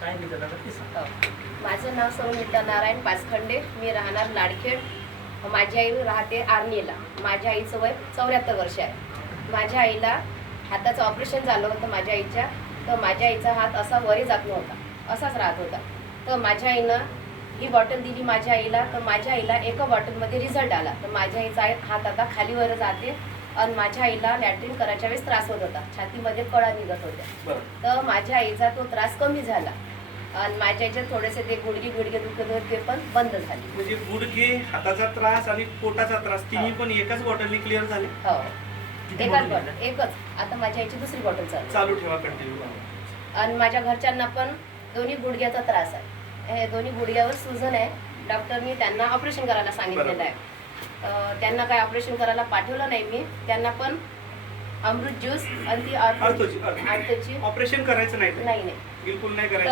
काय निघालं ते सांगा. माझं नाव सौमिता नारायण पाचखंडे. मी राहणार लाडखेड. माझी आई राहते आर्नीला. माझ्या आईचं वय 74 वर्ष आहे. माझ्या आईला हाताचं ऑपरेशन झालं होतं माझ्या आईच्या. तर माझ्या आईचा हात असा वरी जात नव्हता, असाच राहत होता. तर माझ्या आईनं ही बॉटल दिली माझ्या आईला. तर माझ्या आईला एका बॉटलमध्ये रिझल्ट आला. तर माझ्या आईचा हात आता खालीवर जाते आणि माझ्या आईला लॅट्रिन करायच्या वेळेस त्रास होत होता, छातीमध्ये कळा निघत होत्या. तर माझ्या आईचा तो त्रास कमी झाला आणि माझ्या आईचे थोडेसे ते गुडघे दुखत होते पण बंद झाले. म्हणजे गुडघे, हाताचा त्रास आणि पोटाचा त्रास तिन्ही पण एकाच बॉटलने क्लिअर झाले. हो, किती एकाच बॉटल बॉटल, एकच. आता माझ्या आईची दुसरी बॉटल चालू ठेवा कंटिन्यू. आणि माझ्या घरच्यांना पण दोन्ही गुडघ्याचा त्रास आहे. हे दोन्ही गुडघ्यावर सुजन आहे. डॉक्टरनी त्यांना ऑपरेशन करायला सांगितलेलं आहे. त्यांना काय ऑपरेशन करायला पाठवलं नाही मी. त्यांना पण अमृत ज्यूस आणि ती अर्थोची अर्थची ऑपरेशन करायचं नाही, नाही बिलकुल नाही करायचं.